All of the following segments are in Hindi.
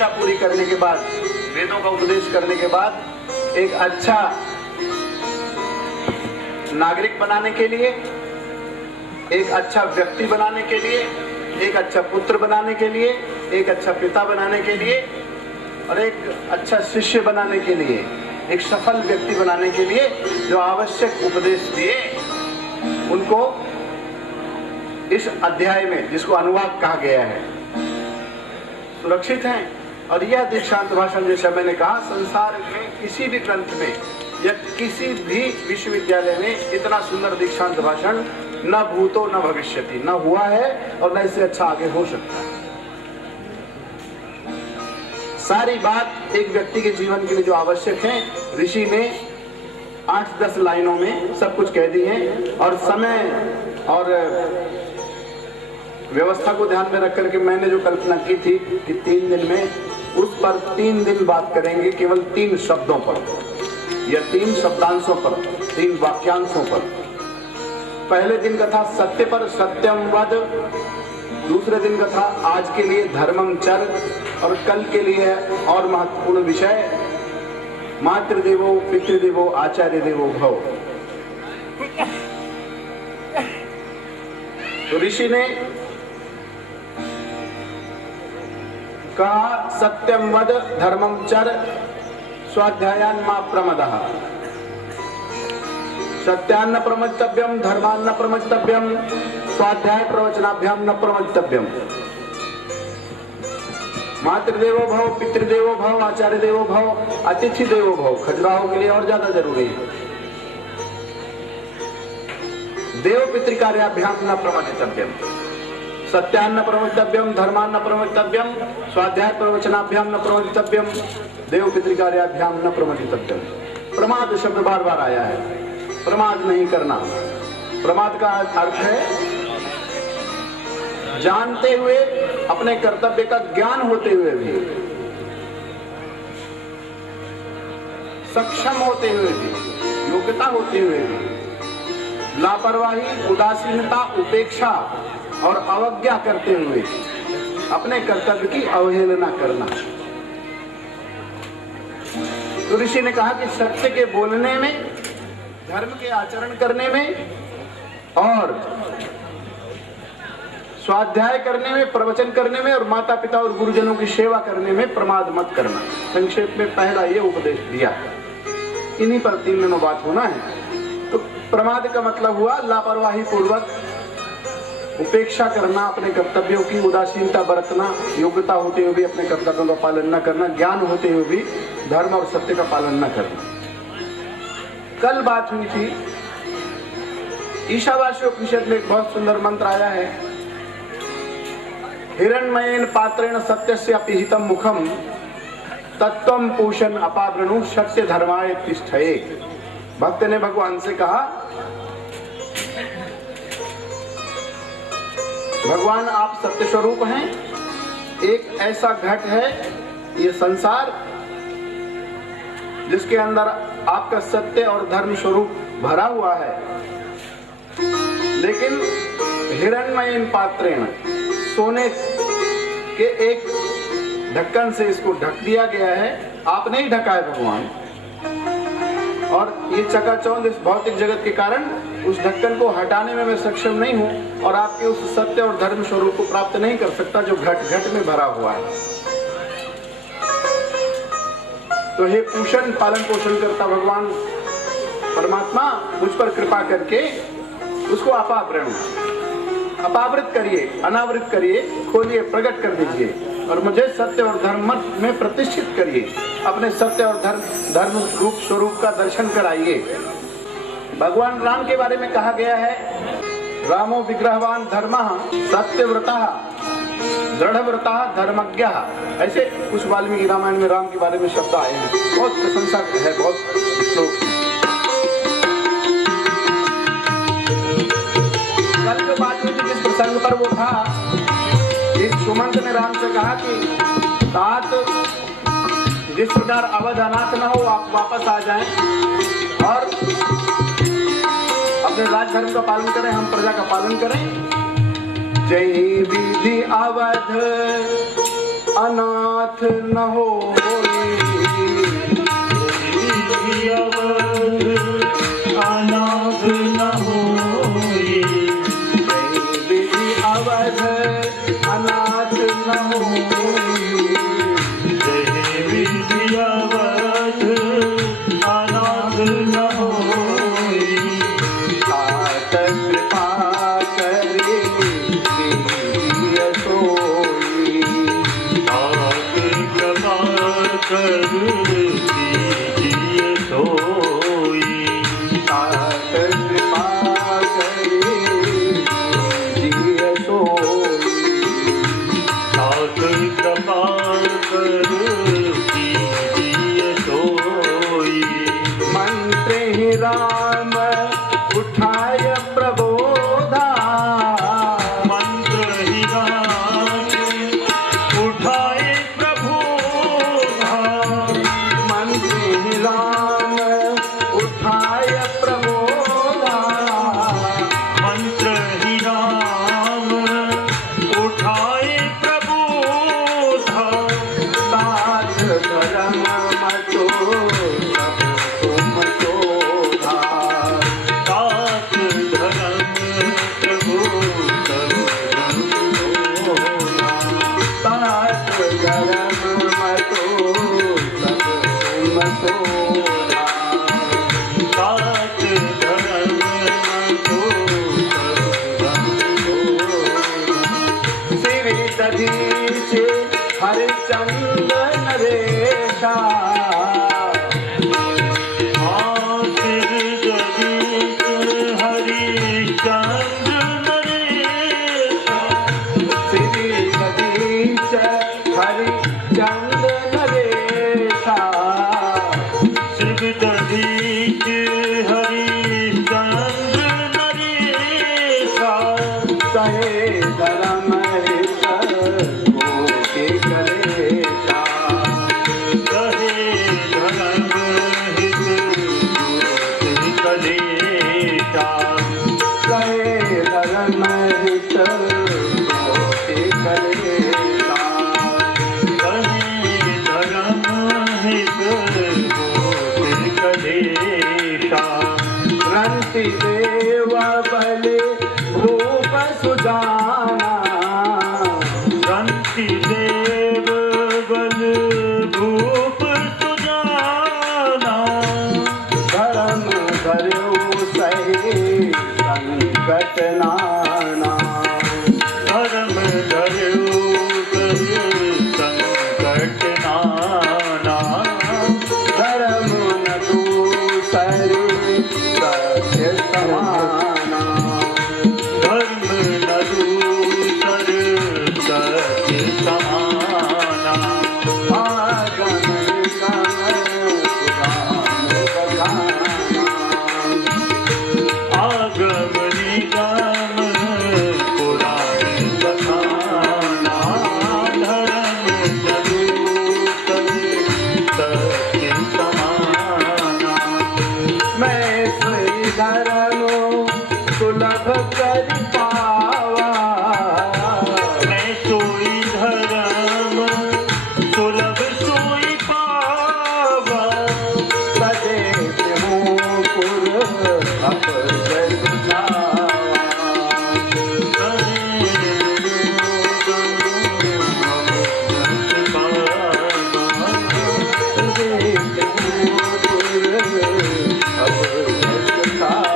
शिक्षा पूरी करने के बाद, वेदों का उपदेश करने के बाद, एक अच्छा नागरिक बनाने के लिए, एक अच्छा व्यक्ति बनाने के लिए, एक अच्छा पुत्र बनाने के लिए, एक अच्छा पिता बनाने के लिए और एक अच्छा शिष्य बनाने के लिए, एक सफल व्यक्ति बनाने के लिए जो आवश्यक उपदेश दिए, उनको इस अध्याय में, जिसको अनुवाद कहा गया है, सुरक्षित हैं। और यह दीक्षांत भाषण, जैसा मैंने कहा, संसार में किसी भी ग्रंथ में या किसी भी विश्वविद्यालय में इतना सुंदर दीक्षांत भाषण न भूतो न भविष्यति, न हुआ है और न इससे अच्छा आगे हो सकता है। सारी बात एक व्यक्ति के जीवन के लिए जो आवश्यक है, ऋषि ने 8-10 लाइनों में सब कुछ कह दी है। और समय और व्यवस्था को ध्यान में रख करके मैंने जो कल्पना की थी कि 3 दिन में उस पर 3 दिन बात करेंगे, केवल 3 शब्दों पर या 3 शब्दांशों पर, 3 वाक्यांशों पर। पहले दिन का था सत्य पर, सत्यम वद। दूसरे दिन का था आज के लिए धर्मम चर, और कल के लिए और महत्वपूर्ण विषय मातृदेवो पितृदेवो आचार्य देवो भव। तो ऋषि ने कहा सत्यम वद धर्मम चर स्वाध्यायान मा प्रमदः। सत्यान्न प्रमज्तव्यम, धर्मान्न प्रमज्तव्यम, स्वाध्याय प्रवचनाभ्याम न प्रमज्तव्यम। मातृदेवो भव, पितृदेवो भव, आचार्य देवो भव, अतिथि देवो भव। खजुराहो के लिए और ज्यादा जरूरी है। देव पितृकार्याभ्याम न प्रमज्तव्यम, सत्यान्न प्रवक्तव्यम, धर्मान्न प्रवक्तव्यम, स्वाध्याय प्रवचनाभ्याम न प्रवक्तव्यम, देव पितृकार्याभ्याम न प्रवक्तव्यम। प्रमाद शब्द बार बार आया है। प्रमाद नहीं करना। प्रमाद का अर्थ है जानते हुए, अपने कर्तव्य का ज्ञान होते हुए भी, सक्षम होते हुए भी, योग्यता होते हुए भी, लापरवाही, उदासीनता, उपेक्षा और अवज्ञा करते हुए अपने कर्तव्य की अवहेलना करना। तो ऋषि ने कहा कि सत्य के बोलने में, धर्म के आचरण करने में और स्वाध्याय करने में, प्रवचन करने में और माता पिता और गुरुजनों की सेवा करने में प्रमाद मत करना। संक्षेप में पहला ये उपदेश दिया। इन्हीं पर 3 दिनों बात होना है। तो प्रमाद का मतलब हुआ लापरवाही पूर्वक उपेक्षा करना, अपने कर्तव्यों की उदासीनता बरतना, योग्यता होते हुए भी अपने कर्तव्यों का पालन न करना, ज्ञान होते हुए भी धर्म और सत्य का पालन न करना। कल बात हुई थी, ईशावास्य उपनिषद में एक बहुत सुंदर मंत्र आया है, हिरण्मयेन पात्रेण सत्यस्य पिहितम मुखम तत्वम पूषण अपावृणु सत्य धर्माय तिष्ठये। भक्त ने भगवान से कहा, भगवान आप सत्य स्वरूप हैं। एक ऐसा घट है ये संसार जिसके अंदर आपका सत्य और धर्म स्वरूप भरा हुआ है, लेकिन हिरण्मयेन पात्रेण, सोने के एक ढक्कन से इसको ढक दिया गया है। आपने ही ढका है भगवान, और ये चकाचौंध इस भौतिक जगत के कारण उस ढक्कन को हटाने में मैं सक्षम नहीं हूं और आपके उस सत्य और धर्म स्वरूप को प्राप्त नहीं कर सकता जो घट घट में भरा हुआ है। तो हे पोषण, पालन पोषण करता भगवान परमात्मा, मुझ पर कृपा करके उसको अपावृत करिए, अनावृत करिए, खोलिए, प्रकट कर दीजिए और मुझे सत्य और धर्म में प्रतिष्ठित करिए। अपने सत्य और धर्म रूप स्वरूप का दर्शन कराइए। भगवान राम के बारे में कहा गया है, रामो विग्रहवान धर्मः सत्यव्रतः दृढ़व्रतः धर्मज्ञः। ऐसे कुछ वाल्मीकि रामायण में राम के बारे में शब्द आए हैं। बहुत प्रशंसा है, बहुत श्लोक। कल जो बात हुई थी जिस प्रसंग पर वो था, एक सुमंत ने राम से कहा कि तात जिस प्रकार अवध अनाथ न हो, आप वापस आ जाएं और अपने राजधर्म का पालन करें, हम प्रजा का पालन करें। जय विधि अवध अनाथ न होई, अनाथ न होई, विधि अवध अनाथ न होई, जय विधि अवध अनाथ न होई, तात कृपा करे कीजिए सोई, तात कृपा कर कीजिए सोई, तात कृपा करे कीजिए सोई, तात कृपा कर कीजिए सोई, मंत्र ही राम उठाय प्रबोधा, मंत्र ही राम उठाए प्रभोधा, मंत्र ही राम उठाय प्रबोधा, मंत्र ही राम उठाए प्रबोधा, तात धर्म मतो सब तुम शोधा, तात धर्म प्रभु सब शोधा, तात धर्म मतो सब तुम शोधा, तात धर्म तो सब शोधा, श्री दधीचे हरिचंद नरेशा, हरिश्चंद्र नरेश, श्री दधीच हरिचंद नरेशा, शिव दधीच हरिश्चंद्र नरेशा, सहे धर्म हित गोपी कलेशा, कहे धर्म हित गोपी कलेशा, सहे धर्म हित गोपी कलेशा, कहे धर्म हित गोपी कलेशा, रंति देव बलि भूप सुजाना, रंति देव बल भूप सुजाना, धर्म धर्यो सहे संकट नाना, धर्म धर्यो कहे संकट नाना, धर्म न दूसर सत्य समाना, धर्म न दूसर सत्य समाना, आगम निगम पुराण बखाना, आगम निगम पुराण बखाना, धर्म न दूसर सत्य समाना, मैं श्री धर्म सुलभ कर पावा, मैं सोई धर्म सुलभ सोई पावा, सदेत हूँ पुर अपजय सुझावा, सदेत हूँ पुर अपजय सुझावा,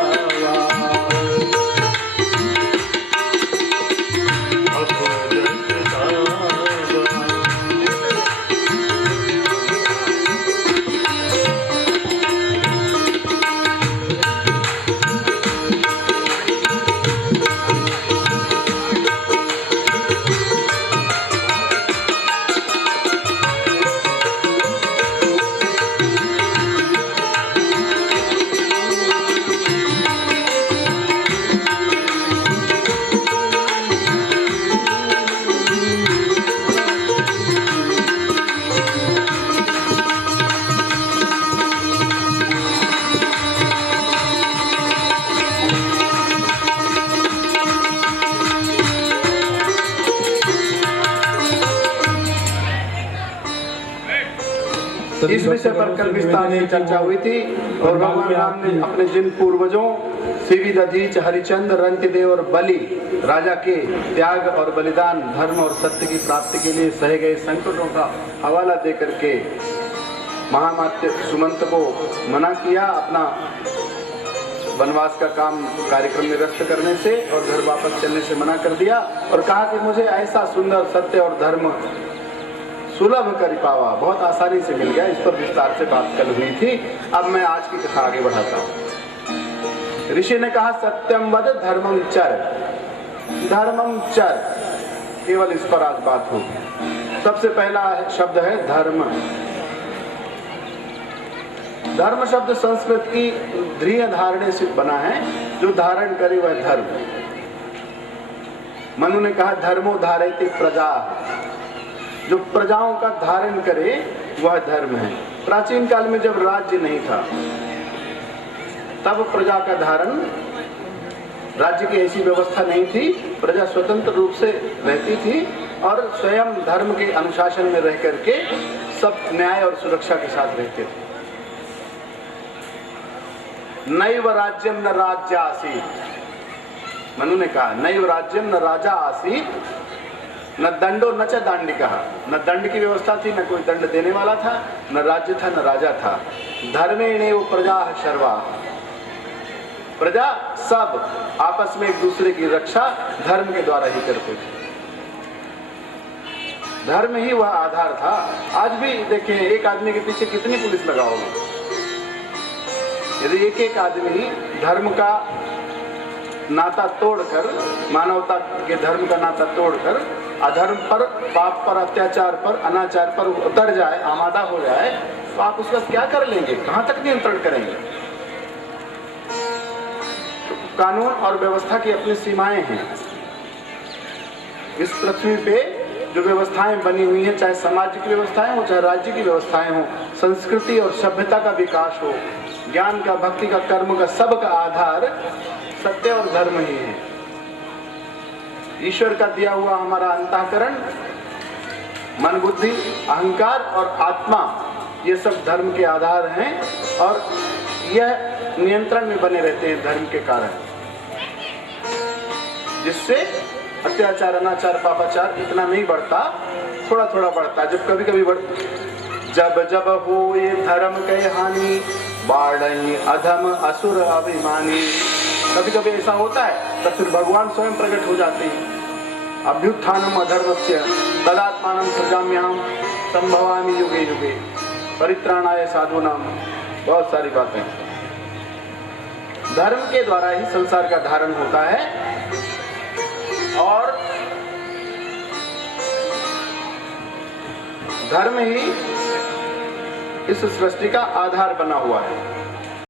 इस विषय पर कल विस्तार से चर्चा हुई थी और भगवान राम ने अपने जिन पूर्वजों सीवी दधीच, हरिचंद्र, रंतिदेव और बलि राजा के त्याग और बलिदान, धर्म और सत्य की प्राप्ति के लिए सहे गए संकटों का हवाला देकर के महामात्य सुमंत को मना किया अपना वनवास का काम कार्यक्रम में व्यस्त करने से और घर वापस चलने से मना कर दिया और कहा कि मुझे ऐसा सुंदर सत्य और धर्म सुलभ कर पावा, बहुत आसानी से मिल गया। इस पर विस्तार से बात कल हुई थी। अब मैं आज की कथा आगे बढ़ाता हूँ। ऋषि ने कहा सत्यम वद धर्मम चर, धर्मम चर, केवल इस पर आज बात होगी। सबसे पहला शब्द है धर्म। धर्म शब्द संस्कृत की ध्रिय धारणे से बना है, जो धारण करे वह धर्म। मनु ने कहा धर्मो धारयति प्रजा, जो प्रजाओं का धारण करे वह धर्म है। प्राचीन काल में जब राज्य नहीं था तब प्रजा का धारण, राज्य की ऐसी व्यवस्था नहीं थी, प्रजा स्वतंत्र रूप से रहती थी और स्वयं धर्म के अनुशासन में रह करके सब न्याय और सुरक्षा के साथ रहते थे। नैव राज्यम न राज्य आसीत, मनु ने कहा नैव राज्यम न राजा आसीत, न दंडो न च दांडिका, न दंड की व्यवस्था थी, न कोई दंड देने वाला था, न राज्य था, न राजा था। धर्मेणेव प्रजा शर्वा, प्रजा सब आपस में एक दूसरे की रक्षा धर्म के द्वारा ही करते थे। धर्म ही वह आधार था। आज भी देखें, एक आदमी के पीछे कितनी पुलिस लगाओगे? यदि एक एक आदमी धर्म का नाता तोड़कर, मानवता के धर्म का नाता तोड़कर अधर्म पर, पाप पर, अत्याचार पर, अनाचार पर उतर जाए, आमादा हो जाए, तो आप उसका क्या कर लेंगे? कहां तक नियंत्रण करेंगे? तो कानून और व्यवस्था की अपनी सीमाएं हैं। इस पृथ्वी पे जो व्यवस्थाएं बनी हुई हैं, चाहे सामाजिक व्यवस्थाएं हो, चाहे राज्य की व्यवस्थाएं हो, संस्कृति और सभ्यता का विकास हो, ज्ञान का, भक्ति का, कर्म का, सब का आधार सत्य और धर्म ही है। ईश्वर का दिया हुआ हमारा अंतःकरण, मन, बुद्धि, अहंकार और आत्मा, ये सब धर्म के आधार हैं और यह नियंत्रण में बने रहते हैं धर्म के कारण, जिससे अत्याचार, अनाचार, पापाचार इतना नहीं बढ़ता, थोड़ा थोड़ा बढ़ता। जब कभी कभी जब जब हो ये धर्म के हानि, बाढ़ई अधम असुर अभिमानी, कभी कभी ऐसा होता है तब फिर भगवान स्वयं प्रकट हो जाते हैं। अभ्युत्थानम अधर्मस्य तदात्मानं सृजाम्यहम् संभवामि युगे युगे परित्राणाय साधूनां, बहुत सारी बातें। धर्म के द्वारा ही संसार का धारण होता है और धर्म ही इस सृष्टि का आधार बना हुआ है।